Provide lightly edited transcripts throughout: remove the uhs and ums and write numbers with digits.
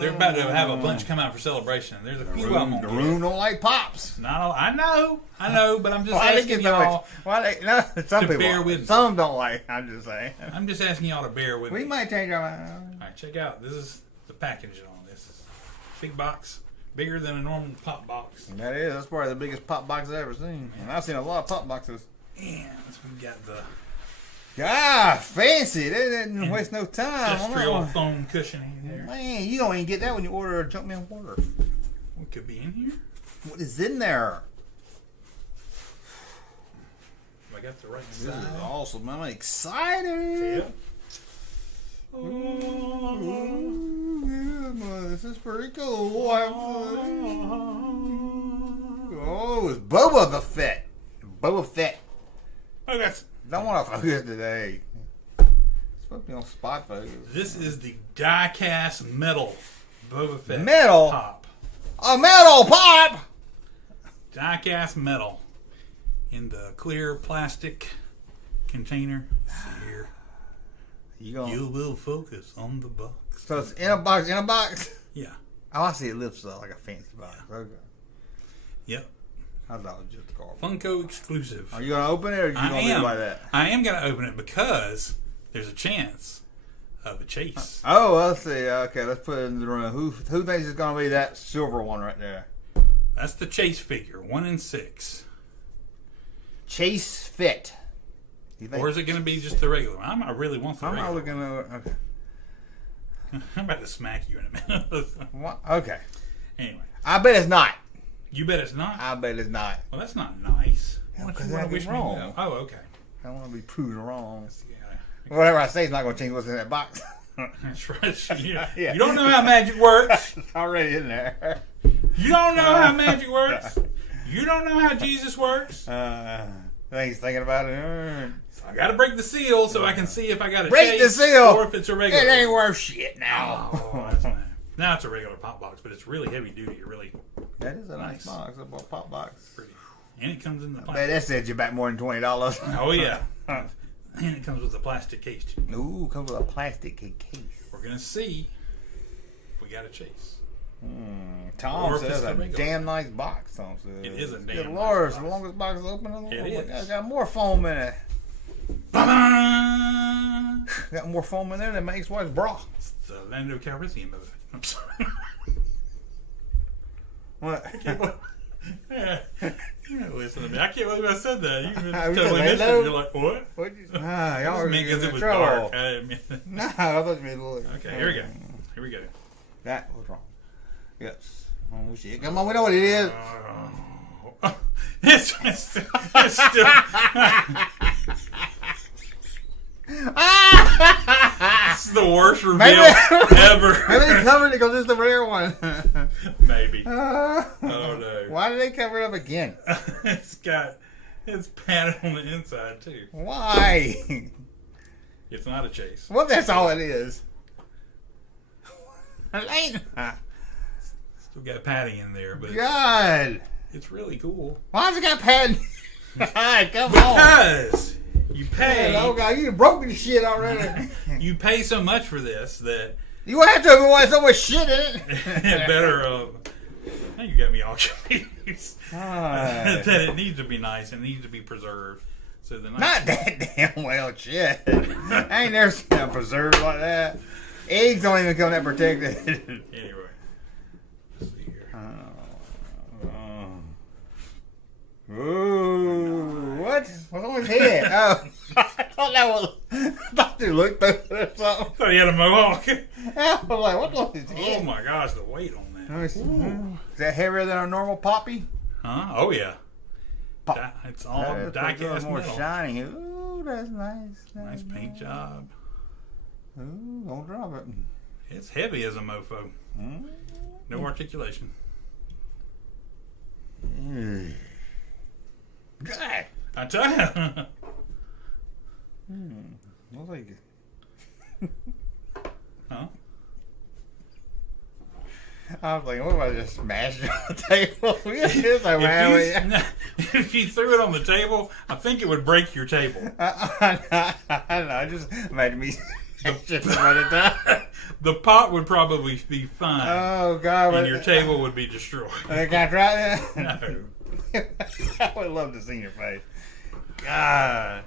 they're about to have a bunch come out for celebration. There's a few of them. The room don't like pops. Not all, I know, but I'm just asking y'all Some to people bear with me. Some don't like. I'm just saying. I'm just asking y'all to bear with me. We might change our mind. All right, check out. This is the packaging on this. Big box, bigger than a normal pop box. That is. That's probably the biggest pop box I've ever seen. And I've seen a lot of pop boxes. And we got the fancy. They didn't waste no time. industrial foam cushioning there. Man, you don't even get that when you order a Junkman water. What could be in here? What is in there? I got the right This size. is awesome. I'm excited. Yep. This is pretty cool. Oh, it's Boba Fett. Boba Fett. Oh, that's. Don't want to focus today. It's supposed to be on spot focus. This is the die-cast metal Boba Fett Metal? pop. A metal pop! Die-cast metal in the clear plastic container. Let's see here. You will focus on the box. So it's in a box, Yeah. Oh, I see it lifts up like a fancy box. Okay. Yep. I thought it was just a car. Funko exclusive. Are you going to open it or are you going to leave it like that? I am going to open it because there's a chance of a chase. Oh, let's see. Okay, let's put it in the room. Who thinks it's going to be that silver one right there? That's the chase figure, 1 in 6. Chase Fit. Or is it going to be just the regular one? I really want the I'm regular not looking at okay. I'm about to smack you in a minute. What? Okay. Anyway. I bet it's not. You bet it's not? I bet it's not. Well, that's not nice. Yeah, Why don't 'cause you wanna that'd be wish me wrong. well? Oh, okay. I don't want to be proven wrong. Yeah, Whatever I say is not going to change what's in that box. that's right. You, Yeah. you don't know how magic works. It's already in there. You don't know how magic works. You don't know how Jesus works. I think he's thinking about it. So I got to break the seal so I can see if I got a Break the chase seal! or if it's a regular. It ain't worth shit now. Oh, that's nice. Now it's a regular pop box, but it's really heavy duty. Really That is a nice Nice. box, a pop box. pretty. And it comes in the I bet plastic. that set you back more than $20. Oh, yeah. And it comes with a plastic case, too. Ooh, comes with a plastic case. We're going to see if we got a chase. Tom Or if says it's the a regular. damn nice box. Tom says It is a damn Good nice Lord, it's box. the longest box open in the world. It Oh my is. God, it's got more foam in it. Ba-da! Got more foam in there than my ex-wife's bra. It's the Lando Calrissian movie. I'm sorry. What? Listen to me. I can't believe I said that. You I totally said missed it. Lando? You're like, what? What'd you say? Y'all I are mean, because it in was trouble. dark. I didn't mean No, I thought you meant look. Okay, here we go. Here we go. That was wrong. Yes. Oh shit! Come on, we know what it is. It's still. This is the worst reveal ever. Maybe they covered it because it's the rare one. Maybe. Oh no. Why did they cover it up again? It's padded on the inside too. Why? It's not a chase. Well, that's all it is. Still got padding in there, but God. it's really cool. Why's it got padding? Come on. Because you pay. Oh God, you broke the shit already. You pay so much for this that You have to if it wants so much shit in it. it better. Now you got me all confused. That it needs to be nice and needs to be preserved. So the nice. Not that damn well shit. I ain't never seen them preserved like that. Eggs don't even come that protected. Anyway, let's see here. Ooh, what? What's on his head? Oh, I thought that was. I thought they looked through it or something. I thought he had a mohawk. I was like, what's on his head? Oh my gosh, the weight on that. Let me see. Is that heavier than a normal poppy? Huh? Oh yeah. Pop. It's all That is die-cast more metal. shiny. Ooh, that's nice. Nice paint job. Ooh, don't drop it. It's heavy as a mofo. No articulation. God. I tell you. Looks like Huh? I was like, what if I just smashed it on the table? It's like, man, If you threw it on the table, I think it would break your table. I don't know. I just imagine me The pot would probably be fine. Oh God! And your table would be destroyed. Can I try that? No. I would love to see your face. God.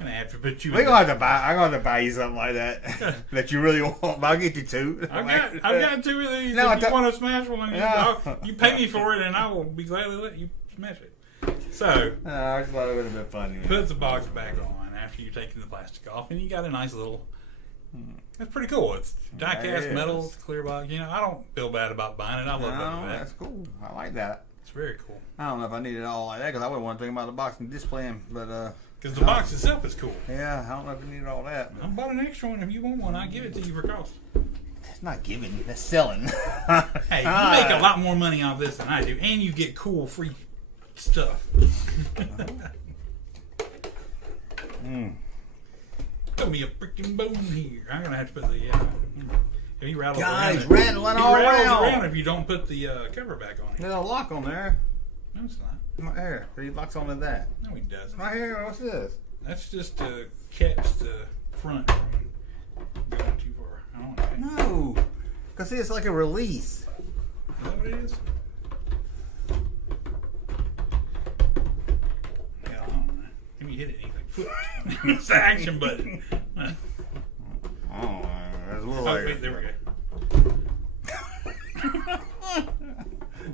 I'm gonna have to put you. I'm gonna have to buy you something like that that you really want. But I'll get you two. I've got two of these. No, if you want to smash one, no. you pay me for it, and I will be glad to let you smash it. So, I just thought it would have been funny. Put the box back on after you've taken the plastic off, and you got a nice little. That's pretty cool. It's die-cast metal. It's a clear box. You know, I don't feel bad about buying it. I love Boba Fett. That's cool. I like that. It's very cool. I don't know if I need it all like that because I wouldn't want to think about the box and displaying, but because the box itself is cool. Yeah, I don't know if you need all that. I bought an extra one. If you want one, I'll give it to you for cost. That's not giving. That's selling. Hey, you make a lot more money off this than I do, and you get cool free stuff. Put me a freaking bone here. I'm gonna have to put the if he rattles guys around, rattling all around if you don't put the cover back on. There's a lock on there. No, it's not. Right here. He locks onto that. No, he doesn't. Right here. What's this? That's just to catch the front from going too far. I don't know. No, because see, it's like a release. Is that what it is? Yeah, I don't know. Can you hit it anything? Foot. It's the action button. Oh, that's a little Wait, there we go.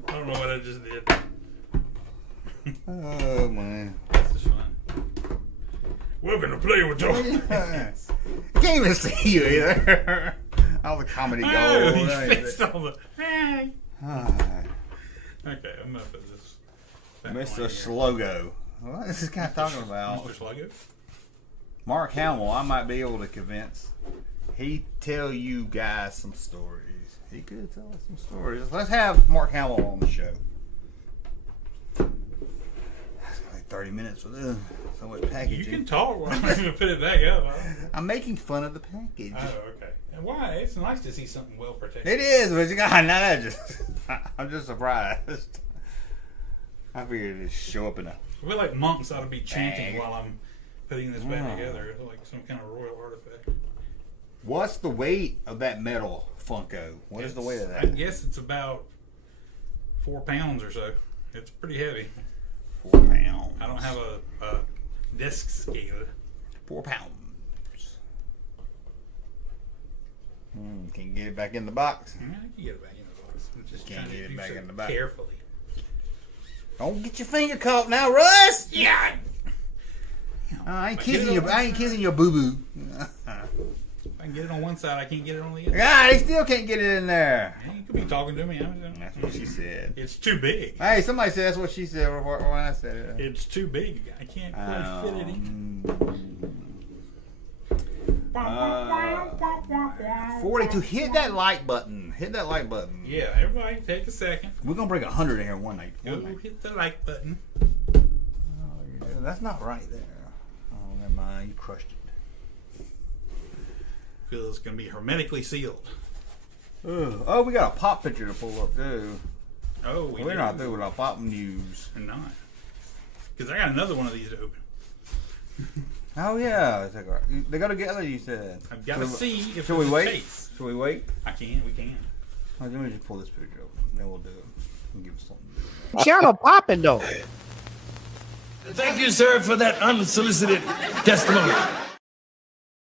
I don't know what I just did. Oh man, This is fun. Welcome to Play with Joe. I can't even see you either. All the comedy gold. Oh, he fixed all the. Hey. Okay, I'm gonna put this. Mr. Slogo. What is this guy talking about? Mr. Slogo? Mark Hamill, I might be able to convince. He tell you guys some stories. He could tell us some stories. Let's have Mark Hamill on the show. That's like 30 minutes with this. So much packaging. You can talk while I'm gonna put it back up. I'm making fun of the package. Oh, okay. And why? It's nice to see something well protected. It is, but you got I'm just surprised. I figured it'd show up in a. I feel like monks ought to be chanting while I'm putting this back together. It's like some kind of royal artifact. What's the weight of that metal Funko? What is the weight of that? I guess it's about 4 pounds or so. It's pretty heavy. 4 pounds. I don't have a disc scale. 4 pounds. Can't get it back in the box. I can get it back in the box. I'm just Can't trying get to it do back so in the box. carefully. Don't get your finger caught now, Russ. Yeah. I ain't kissing your boo boo. If I can get it on one side, I can't get it on the other. God, he still can't get it in there. Yeah, you could be talking to me. That's what she said. It's too big. Hey, somebody said that's what she said when I said it. It's too big. I can't quite fit it in. 42. Hit that like button. Hit that like button. Yeah, everybody take a second. We're gonna bring 100 in here one night. Go hit the like button. Oh, yeah, that's not right there. Oh, never mind. You crushed it. Feel it's gonna be hermetically sealed. Ugh. Oh, we got a pop picture to pull up too. Oh, We're not through with our pop news. We're not. Because I got another one of these to open. Oh yeah, they go together. You said. I've got to see if Should we it's a wait? chase. Should we wait? I can. We can. Let me just pull this picture open. Then we'll do it. We'll give it something to do. Channel popping though. Thank you, sir, for that unsolicited testimony.